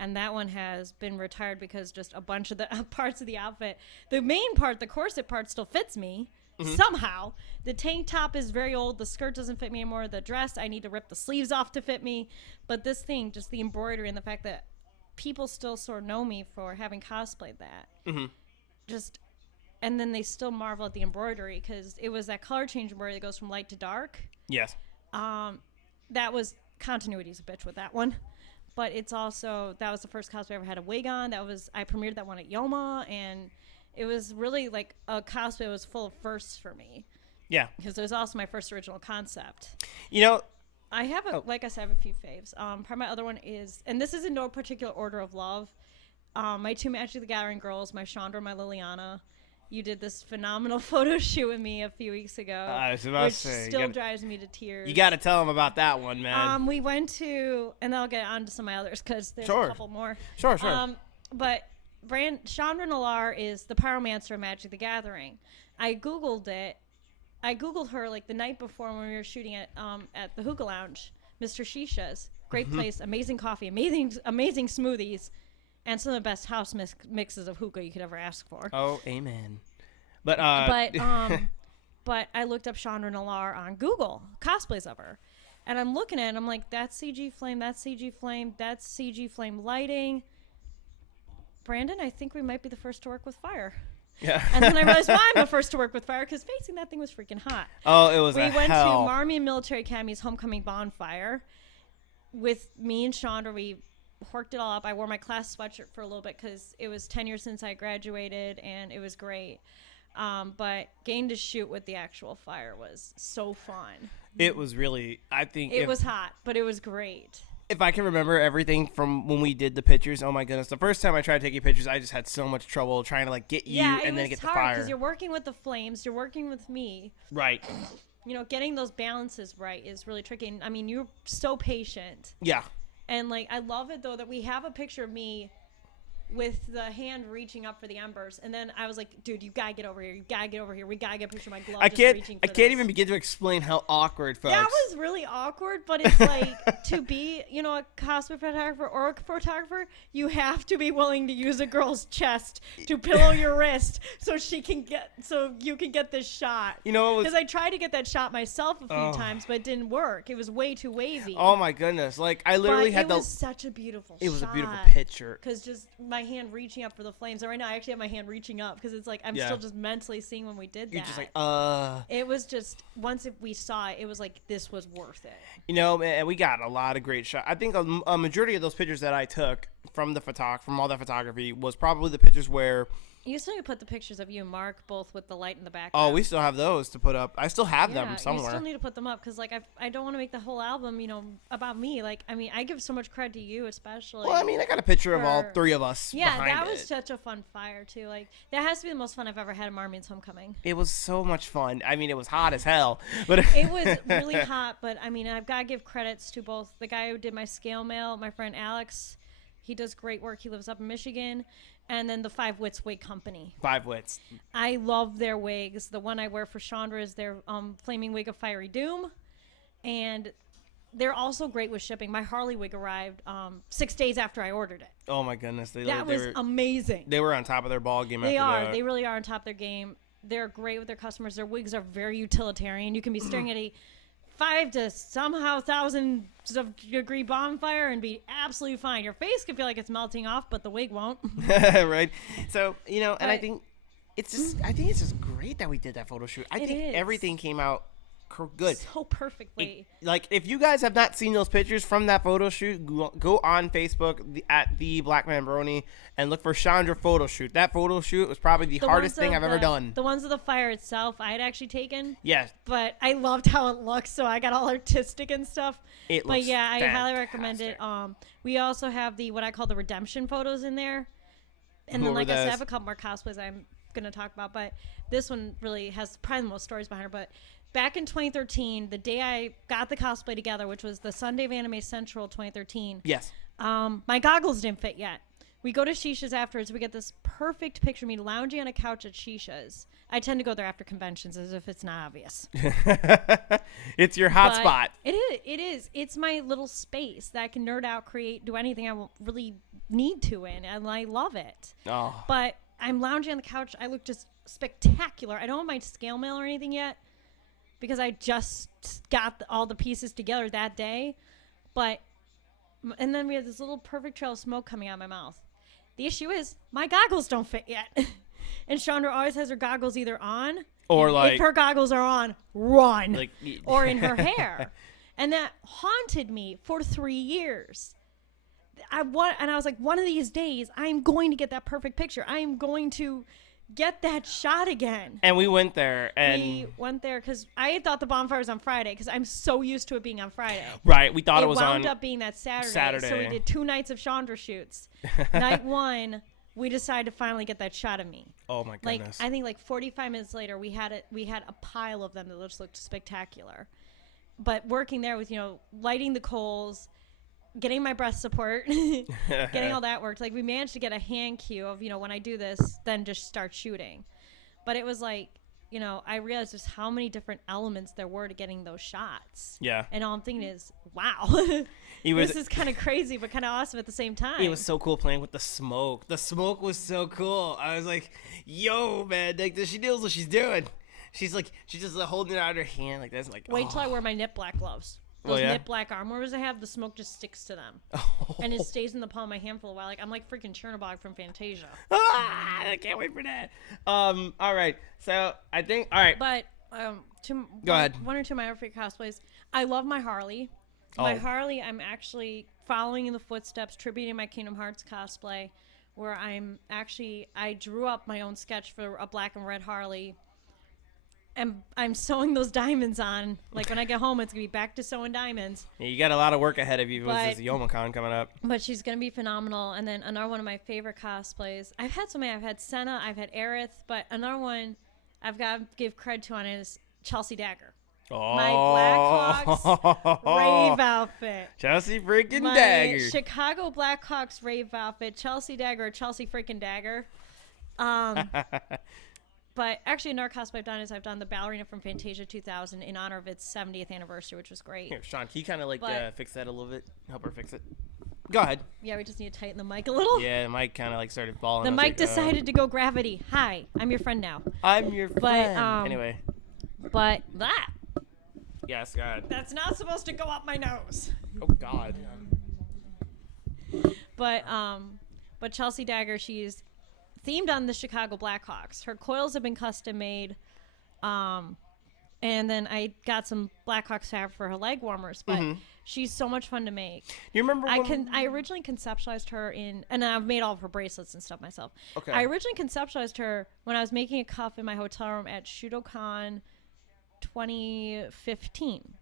And that one has been retired because just a bunch of the parts of the outfit, the main part, the corset part, still fits me. Somehow. The tank top is very old. The skirt doesn't fit me anymore. The dress, I need to rip the sleeves off to fit me. But this thing, just the embroidery and the fact that people still sort of know me for having cosplayed that. And then they still marvel at the embroidery because it was that color change embroidery that goes from light to dark. Yes. That was continuity's a bitch with that one. But it's also, that was the first cosplay I ever had a wig on. I premiered that one at Yoma, and it was really like a cosplay that was full of firsts for me. Yeah. Because it was also my first original concept. I have like I said, I have a few faves. Probably my other one is, and this is in no particular order of love, my two Magic the Gathering girls, my Chandra and my Liliana. You did this phenomenal photo shoot with me a few weeks ago, I was about which to say, still drives me to tears. You got to tell them about that one, man. We went to, and I'll get on to some of my others because there's a couple more. Sure. But Chandra Nalar is the pyromancer of Magic the Gathering. I Googled it. I Googled her like the night before when we were shooting at the Hookah Lounge, Mr. Shisha's. Great place, amazing coffee, amazing smoothies, and some of the best house mixes of hookah you could ever ask for. Oh, amen. But but I looked up Chandra Nalar on Google, cosplays of her. And I'm looking at it, and I'm like, that's CG Flame, that's CG Flame, that's CG Flame lighting. Brandon, I think we might be the first to work with fire. Yeah. And then I realized why I'm the first to work with fire, because facing that thing was freaking hot. Oh, it was We went hell. to Marmion Military Academy's homecoming bonfire with me and Chandra. We worked it all up. I wore my class sweatshirt for a little bit because it was 10 years since I graduated, and it was great. But getting to shoot with the actual fire was so fun. It was really, I think... It was hot, but it was great. If I can remember everything from when we did the pictures, oh my goodness. The first time I tried taking pictures, I just had so much trouble trying to get you and then get the fire. Yeah, it was hard because you're working with the flames. You're working with me. Right. Getting those balances right is really tricky. And, I mean, you're so patient. Yeah. And, I love it, though, that we have a picture of me with the hand reaching up for the embers, and then I was like, dude, you gotta get over here, we gotta get a picture of my glove. I can't even begin to explain how awkward, folks. That was really awkward, but it's like, to be a cosplay photographer or a photographer, you have to be willing to use a girl's chest to pillow your wrist so you can get this shot. Because I tried to get that shot myself a few times, but it didn't work. It was way too wavy. Oh my goodness. I literally it was such a beautiful shot. It was a beautiful picture. Because just my hand reaching up for the flames. And right now I actually have my hand reaching up because it's like I'm still just mentally seeing when we did that. You're just like, It was just, once we saw it, it was like, this was worth it. And we got a lot of great shots. I think a majority of those pictures that I took from all that photography was probably the pictures where... You still need to put the pictures of you and Mark both with the light in the background. Oh, we still have those to put up. I still have them somewhere. You still need to put them up because, I don't want to make the whole album, about me. I give so much credit to you, especially. Well, I got a picture of all three of us. Yeah, that was such a fun fire too. That has to be the most fun I've ever had at Marmion's homecoming. It was so much fun. It was hot as hell, but it was really hot. But I've got to give credits to both the guy who did my scale mail, my friend Alex. He does great work. He lives up in Michigan. And then the Five Wits Wig Company. Five Wits. I love their wigs. The one I wear for Chandra is their Flaming Wig of Fiery Doom. And they're also great with shipping. My Harley wig arrived 6 days after I ordered it. Oh, my goodness. That was amazing. They were on top of their ball game They are. They really are on top of their game. They're great with their customers. Their wigs are very utilitarian. You can be staring at a 5 to somehow 1,000 degree bonfire and be absolutely fine. Your face can feel like it's melting off, but the wig won't. Right. So, and I think it's just great that we did that photo shoot. I think everything came out good. so perfectly. Like, if you guys have not seen those pictures from that photo shoot, go on Facebook at TheBlackmanBrony and look for Chandra photo shoot. That photo shoot was probably the hardest thing I've ever done. The ones of the fire itself, I had actually taken. Yes. But I loved how it looks, so I got all artistic and stuff. It looks But yeah, I fantastic. highly recommend it. We also have what I call the redemption photos in there. And then, like I said, I have a couple more cosplays I'm going to talk about, but this one really has probably the most stories behind her. But back in 2013, the day I got the cosplay together, which was the Sunday of Anime Central 2013. Yes. My goggles didn't fit yet. We go to Shisha's afterwards. We get this perfect picture of me lounging on a couch at Shisha's. I tend to go there after conventions, as if it's not obvious. It's your hot But spot. It is. It's my little space that I can nerd out, create, do anything I will really need to in, and I love it. Oh. But I'm lounging on the couch. I look just spectacular. I don't have my scale mail or anything yet because I just got all the pieces together that day. And then we have this little perfect trail of smoke coming out of my mouth. The issue is my goggles don't fit yet. And Chandra always has her goggles either on Or like, if her goggles are on, run. like Or in her hair. And that haunted me for 3 years. And I was like, one of these days, I'm going to get that perfect picture. I am going to get that shot again. and we went there, and We went there because I thought the bonfire was on Friday because I'm so used to it being on Friday. right, we thought it was wound on. up being that Saturday. Saturday. So we did 2 nights of Chandra shoots. Night 1, we decided to finally get that shot of me. Oh my Like, goodness. I think like 45 minutes later, we had a pile of them that just looked spectacular. But working there with, lighting the coals, getting my breath support, getting all that worked. Like, we managed to get a hand cue of, when I do this, then just start shooting. But it was like, I realized just how many different elements there were to getting those shots. Yeah. And all I'm thinking is, wow, This is kind of crazy, but kind of awesome at the same time. It was so cool playing with the smoke. The smoke was so cool. I was like, yo, man, like, she knows what she's doing. She's just holding it out of her hand like this. Like, Wait till I wear my knit black gloves. Those knit black arm warmers I have, the smoke just sticks to them. And it stays in the palm of my hand for a while. Like, I'm like freaking Chernobog from Fantasia. I can't wait for that. All right. So, I think, all right. But, Go ahead. One or two of my other favorite cosplays. I love my Harley. My Harley, I'm actually following in the footsteps, tributing my Kingdom Hearts cosplay, where I drew up my own sketch for a black and red Harley. And I'm sewing those diamonds on. Like, when I get home, it's going to be back to sewing diamonds. Yeah, you got a lot of work ahead of you with But- this Yomicon coming up. But she's going to be phenomenal. And then another one of my favorite cosplays. I've had so many. I've had Senna. I've had Aerith. But another one I've got to give credit to on it is Chelsea Dagger. Oh. My Blackhawks rave outfit. Chelsea freaking My Dagger. Chicago Blackhawks rave outfit. Chelsea Dagger or Chelsea freaking Dagger. But actually, another cosplay I've done is I've done the ballerina from Fantasia 2000 in honor of its 70th anniversary, which was great. Here, Sean, can you kind of But- fix that a little bit? Help her fix it. Go ahead. Yeah, we just need to tighten the mic a little. Yeah, the mic kind of started falling. The I was mic like, decided to go gravity. Hi, I'm your friend now. I'm your friend. Anyway. But that Yes, God. that's not supposed to go up my nose. Oh, God. But Chelsea Dagger, she's themed on the Chicago Blackhawks. Her coils have been custom made. And then I got some Blackhawks fabric for her leg warmers, but she's so much fun to make. You remember I originally conceptualized her and I've made all of her bracelets and stuff myself. Okay. I originally conceptualized her when I was making a cuff in my hotel room at ShudoCon 2015.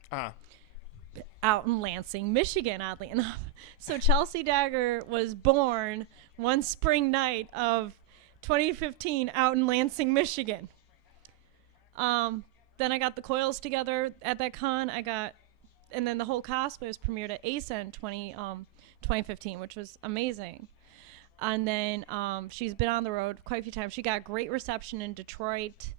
Out in Lansing, Michigan, oddly enough. So Chelsea Dagger was born one spring night of 2015 out in Lansing, Michigan. Then I got the coils together at that con. And then the whole cosplay was premiered at ASEN 2015, which was amazing. And then she's been on the road quite a few times. She got great reception in Detroit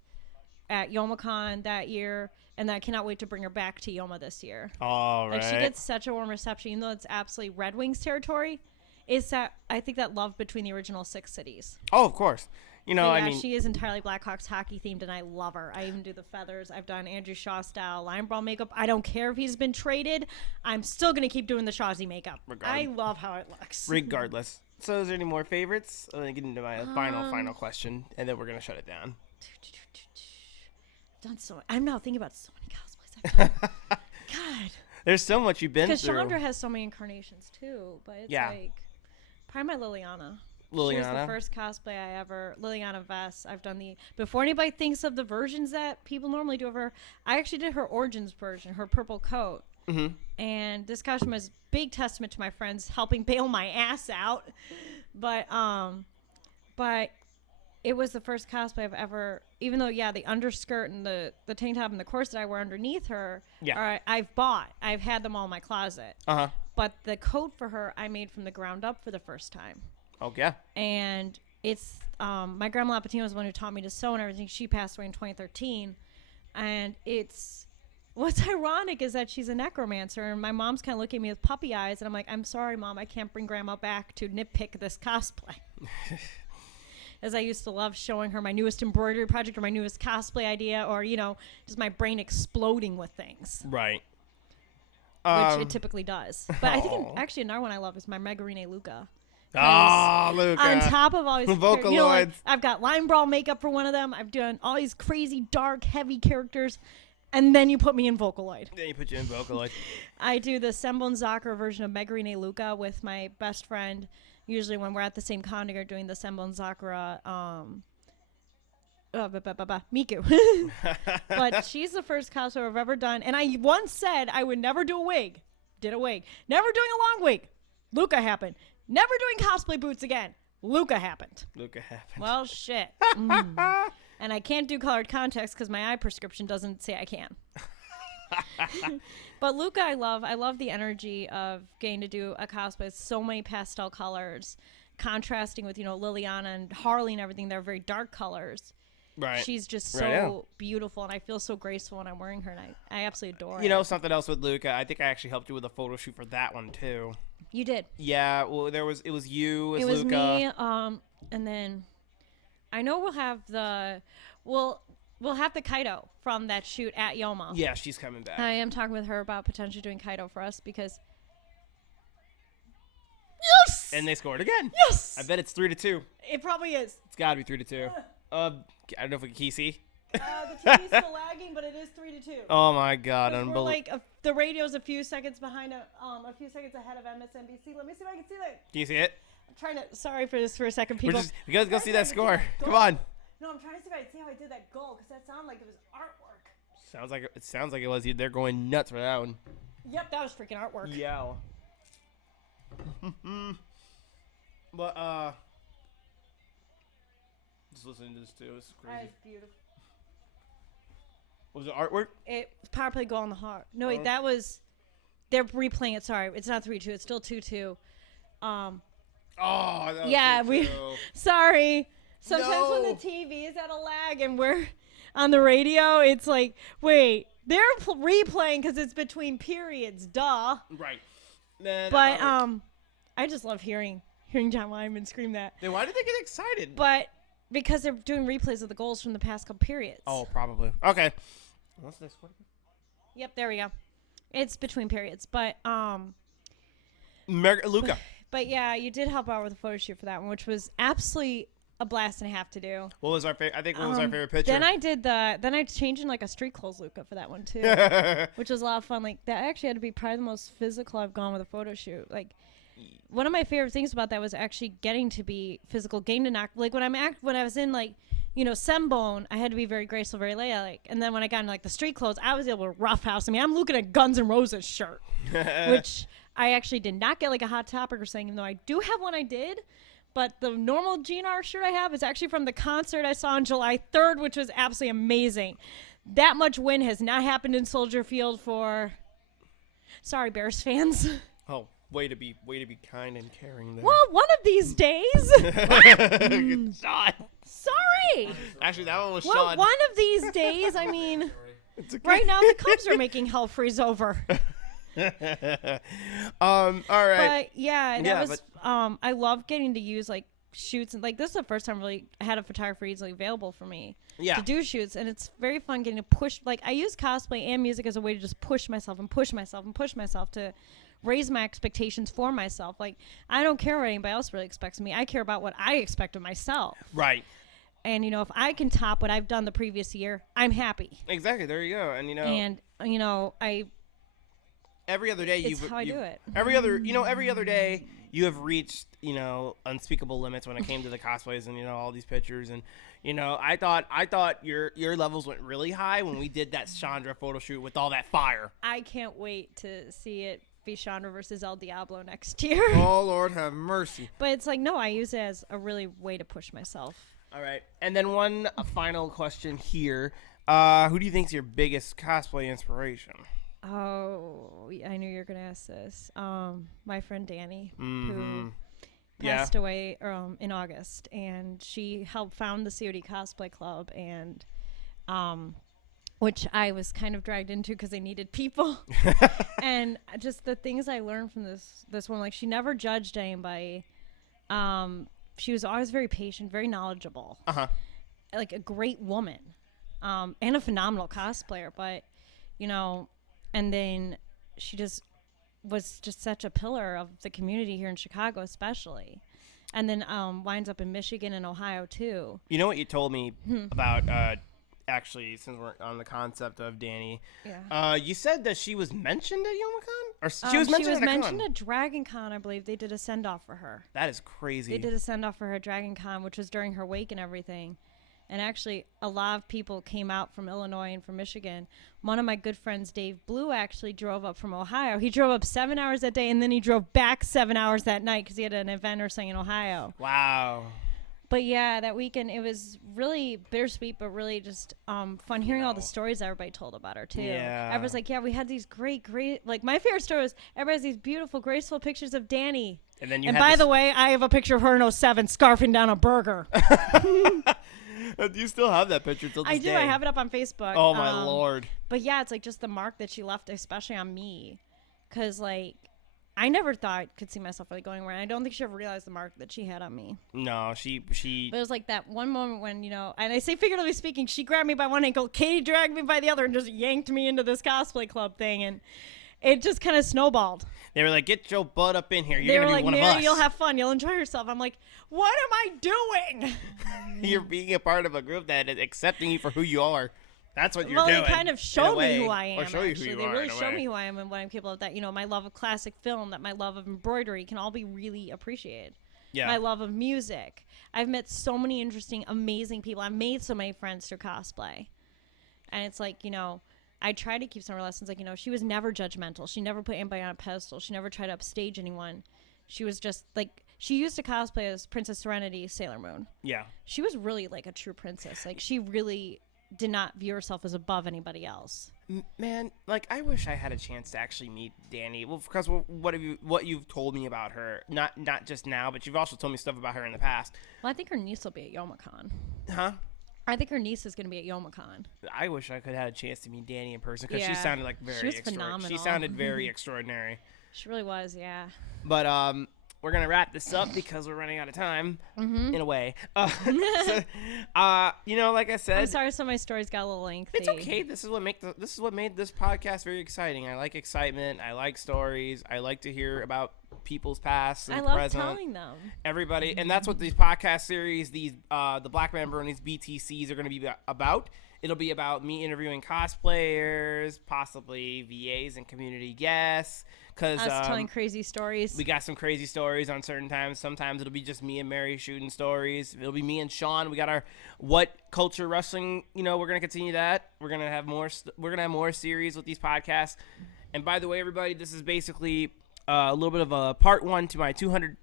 at Yomicon that year, and I cannot wait to bring her back to Yoma this year. All right. Like, she gets such a warm reception, even though it's absolutely Red Wings territory. It's that I think that love between the original 6 cities. Oh, of course. You know, But I yeah, mean, she is entirely Blackhawks hockey themed, and I love her. I even do the feathers. I've done Andrew Shaw style line brawl makeup. I don't care if he's been traded. I'm still gonna keep doing the Shawsy makeup. I love how it looks. regardless. So, is there any more favorites? I'm gonna get into my final question, and then we're gonna shut it down. I'm now thinking about so many cosplays that kid. God. There's so much you've been through. Because Chandra has so many incarnations too, but it's like probably my Liliana. She was the first cosplay I ever. Liliana Vess. I've done before anybody thinks of the versions that people normally do of her. I actually did her origins version, her purple coat. Mm-hmm. And this costume was a big testament to my friends helping bail my ass out. But it was the first cosplay I've ever, even though, the underskirt and the tank top and the corset I wear underneath her, I've bought. I've had them all in my closet. Uh-huh. But the coat for her, I made from the ground up for the first time. Oh, yeah. And it's, my grandma Lapatina was the one who taught me to sew and everything. She passed away in 2013. And what's ironic is that she's a necromancer, and my mom's kind of looking at me with puppy eyes, and I'm like, I'm sorry, Mom, I can't bring Grandma back to nitpick this cosplay. As I used to love showing her my newest embroidery project or my newest cosplay idea, or, just my brain exploding with things. Right. Which it typically does. But I think, actually, another one I love is my Megarine Luca. Luca. On top of all these Vocaloids. I've got Line Brawl makeup for one of them. I've done all these crazy, dark, heavy characters. And then you put me in Vocaloid. Then you put you in Vocaloid. I do the Sembon Zakura version of Megarine Luca with my best friend. Usually when we're at the same con together doing the Sembon Zakura, Miku. But she's the first cosplayer I've ever done. And I once said I would never do a wig. Did a wig. Never doing a long wig. Luca happened. Never doing cosplay boots again. Luca happened. Well, shit. And I can't do colored contacts because my eye prescription doesn't say I can. But Luca, I love. I love the energy of getting to do a cosplay with so many pastel colors, contrasting with, Liliana and Harley and everything. They're very dark colors. Right. She's just so beautiful, and I feel so graceful when I'm wearing her, and I absolutely adore You know, it. something else with Luca, I think I actually helped you with a photo shoot for that one, too. You did. Yeah, well, it was you as It was Luca. me, and then I know we'll have the Kaido from that shoot at Yoma. Yeah, she's coming back. I am talking with her about potentially doing Kaido for us because. Yes! And they scored again. Yes! I bet it's 3-2. It probably is. It's got to be 3-2. I don't know if we can see. The TV's still lagging, but it is 3-2. Oh my God! We're Unbelievable. like the radio's a few seconds behind, a few seconds ahead of MSNBC. Let me see if I can see that. Can you see it? I'm trying to. Sorry for this for a second, people. We gotta go see that score. Come on. No, I'm trying to see if I can see how I did that goal because that sounded like it was artwork. Sounds like it was. They're going nuts for that one. Yep, that was freaking artwork. Yeah. But just listening to this too. It's That crazy. is beautiful. Was it artwork? It power play goal on the heart. No, wait, that was. They're replaying it. Sorry, it's not 3-2. It's still 2-2. Oh, that was Yeah, so we. cool. Sorry. Sometimes when No. the TV is at a lag and we're on the radio, it's like, wait, they're replaying because it's between periods. Duh. Right. Then, But I just love hearing John Lyman scream that. then why did they get excited? But because they're doing replays of the goals from the past couple periods. Oh, probably. Okay. What's this one? Yep, there we go. It's between periods, but Luca. But yeah, you did help out with a photo shoot for that one, which was absolutely a blast and a half to do. What was our favorite? I think what was our favorite picture? Then I changed in like a street clothes Luca for that one too, which was a lot of fun. Like that actually had to be probably the most physical I've gone with a photo shoot. Like one of my favorite things about that was actually getting to be physical, getting to knock. Like when I was in like, Sembone, I had to be very graceful, very ladylike. And then when I got into like the street clothes, I was able to roughhouse. I mean, I'm looking at Guns N' Roses shirt, which I actually did not get like a Hot Topic or saying, even though I do have one I did. But the normal GNR shirt I have is actually from the concert I saw on July 3rd, which was absolutely amazing. That much wind has not happened in Soldier Field for... Sorry, Bears fans. Oh, way to be kind and caring there. Well, one of these days. Good shot. Sorry. Actually, that one was Well, shot. one of these days, I mean, It's okay. right now the Cubs are making hell freeze over. All right. But yeah, Yeah, that was I love getting to use like shoots, and like this is the first time really I had a photographer easily available for me to do shoots, and it's very fun getting to push. Like I use cosplay and music as a way to just push myself to raise my expectations for myself. Like I don't care what anybody else really expects of me. I care about what I expect of myself. Right. And if I can top what I've done the previous year, I'm happy. Exactly. There you go. And And you know, every other day it's how I do it. every other day you have reached, you know, unspeakable limits when it came to the cosplays and, you know, all these pictures. And, you know, I thought your levels went really high when we did that Chandra photo shoot with all that fire. I can't wait to see it be Chandra versus El Diablo next year. Oh, Lord have mercy. But it's like, no, I use it as a really way to push myself. All right. And then one final question here. Who do you think's your biggest cosplay inspiration? Oh, I knew you were going to ask this. My friend Danny, Mm-hmm. who passed away in August, and she helped found the COD Cosplay Club, and which I was kind of dragged into because they needed people. And just the things I learned from this one, like, she never judged anybody. She was always very patient, very knowledgeable. Like a great woman, and a phenomenal cosplayer. But, you know, and then she just was just such a pillar of the community here in Chicago, especially. And then winds up in Michigan and Ohio, too. You know what you told me about, actually, since we're on the concept of Danny, you said that she was mentioned at YomaCon? Or she was mentioned at Dragon Con, I believe. They did a send-off for her. That is crazy. They did a send-off for her at Dragon Con, which was during her wake and everything. And actually, a lot of people came out from Illinois and from Michigan. One of my good friends, Dave Blue, actually drove up from Ohio. He drove up 7 hours that day, and then he drove back 7 hours that night because he had an event or something in Ohio. Wow. But yeah, that weekend, it was really bittersweet, but really just fun hearing all the stories everybody told about her, too. Yeah. Everyone's like, yeah, we had these great, like, my favorite story was everybody has these beautiful, graceful pictures of Danny. And by the way, I have a picture of her in 07 scarfing down a burger. Do you still have that picture till this I do. day? I have it up on Facebook. Oh, my Lord. But yeah, it's like just the mark that she left, especially on me. Because, like, I never thought I could see myself really going around. I don't think she ever realized the mark that she had on me. No, she. But it was like that one moment when, you know, and I say figuratively speaking, she grabbed me by one ankle, Katie dragged me by the other, and just yanked me into this cosplay club thing. And it just kind of snowballed. They were like, get your butt up in here. They You're were going to like, be one of Mary, us. you'll have fun. You'll enjoy yourself. I'm like, what am I doing? You're being a part of a group that is accepting you for who you are. That's what you're doing. Well, they kind of showed me who I am. Or show you who you they are. really showed me who I am and what I'm capable of. That, you know, my love of classic film, that my love of embroidery can all be really appreciated. Yeah. My love of music. I've met so many interesting, amazing people. I've made so many friends through cosplay. And it's like, you know, I try to keep some of her lessons. Like, you know, she was never judgmental. She never put anybody on a pedestal. She never tried to upstage anyone. She was just like, she used to cosplay as Princess Serenity, Sailor Moon. Yeah. She was really like a true princess. Like, she really did not view herself as above anybody else. Man, like, I wish I had a chance to actually meet Danny. Well, because what you've told me about her, not just now, but you've also told me stuff about her in the past. Well, I think her niece will be at YomaCon. Huh? I think her niece is going to be at YomaCon. I wish I could have had a chance to meet Danny in person because she Yeah. sounded like very phenomenal. She sounded very extraordinary. She really was, yeah. But we're gonna wrap this up because we're running out of time in a way. So, you know, like I said, I'm sorry, some of my stories got a little lengthy. it's okay. This is what made this podcast very exciting. I like excitement. I like stories. I like to hear about people's past and I love present. telling them. Everybody, and that's what these podcast series, the BlackmanBrony's BTCs, are going to be about. It'll be about me interviewing cosplayers, possibly VAs and community guests. Cause Us telling crazy stories. we got some crazy stories on certain times. Sometimes it'll be just me and Mary shooting stories. It'll be me and Sean. We got our What Culture Wrestling. You know, we're gonna continue that. We're gonna have more. We're gonna have more series with these podcasts. And by the way, everybody, this is basically a little bit of a part one to my 200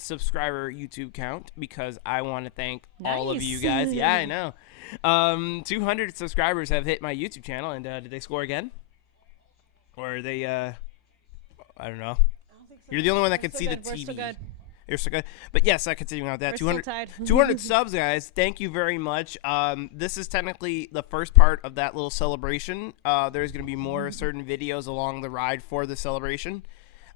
subscriber YouTube count, because I want to thank all of you guys. Yeah, I know. 200 subscribers have hit my YouTube channel, and did they score again? Or are they? I don't know. You're the only one that can see the TV. We're still good. You're so good. But yes, I continue on that. We're 200, still tied. 200 subs, guys. Thank you very much. This is technically the first part of that little celebration. There's going to be more certain videos along the ride for the celebration.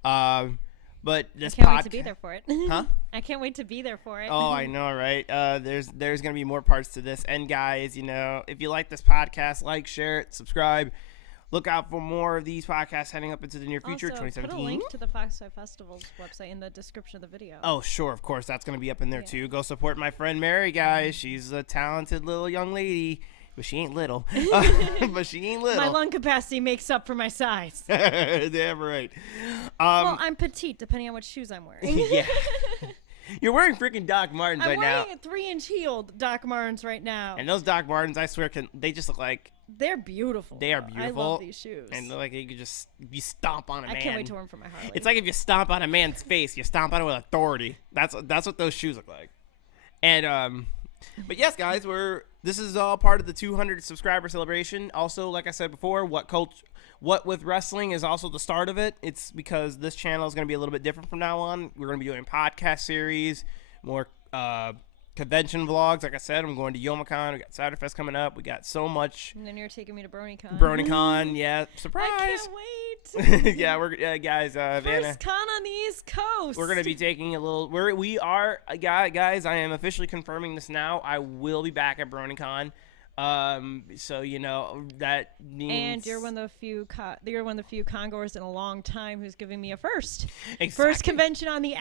But this I can't podcast. wait to be there for it. Huh? I can't wait to be there for it. Oh, I know, right? There's going to be more parts to this. And guys, you know, if you like this podcast, like, share it, subscribe. Look out for more of these podcasts heading up into the near future, also, 2017. put a link to the Foxfire Festival's website in the description of the video. Oh, sure, of course. That's going to be up in there, Yeah. too. Go support my friend Mary, guys. She's a talented little young lady. but she ain't little. But she ain't little. My lung capacity makes up for my size. Damn right. Well, I'm petite, depending on what shoes I'm wearing. Yeah. You're wearing freaking Doc Martens right now. I'm wearing 3-inch heeled Doc Martens right now. And those Doc Martens, I swear, they just look like... They're beautiful. They are though. beautiful. I love these shoes. And like you could just... You stomp on a man. I can't wait to wear them for my Harley. It's like if you stomp on a man's face, you stomp on it with authority. That's what those shoes look like. And, but yes, guys, this is all part of the 200 subscriber celebration. Also, like I said before, What with wrestling is also the start of it. It's because this channel is going to be a little bit different from now on. We're going to be doing podcast series, more convention vlogs. Like I said, I'm going to Youmacon. We got Ciderfest coming up. We got so much. And then you're taking me to BronyCon. BronyCon, yeah, surprise! I can't wait. Yeah, guys. First con on the East Coast. We're gonna be taking a little. We are guys. I am officially confirming this now. I will be back at BronyCon. So you know that means. And you're one of the few congoers in a long time who's giving me a first. Exactly. First convention on the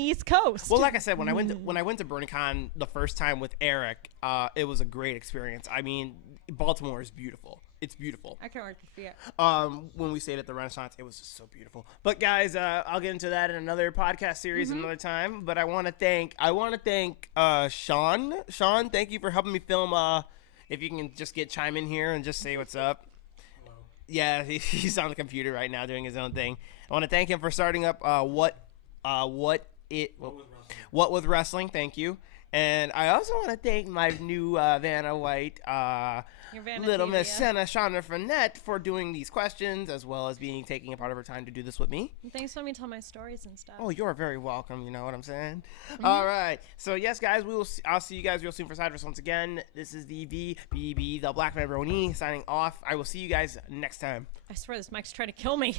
East Coast. Well, like I said, when I went to BronyCon the first time with Eric, it was a great experience. I mean, Baltimore is beautiful. It's beautiful. I can't wait to see it. When we stayed at the Renaissance, it was just so beautiful. But guys, I'll get into that in another podcast series another time. But I want to thank Sean. Sean, thank you for helping me film. If you can just chime in here and just say what's up. Hello. Yeah, he's on the computer right now doing his own thing. I want to thank him for starting up What with Wrestling. Thank you. And I also want to thank my new Vanna White, little Miss Senna Chandra Fennette, for doing these questions, as well as taking a part of her time to do this with me. And thanks for letting me tell my stories and stuff. Oh, you're very welcome. You know what I'm saying? All right. So yes, guys, I'll see you guys real soon for Ciderfest once again. This is the VBB, the Black Man Brony, signing off. I will see you guys next time. I swear this mic's trying to kill me.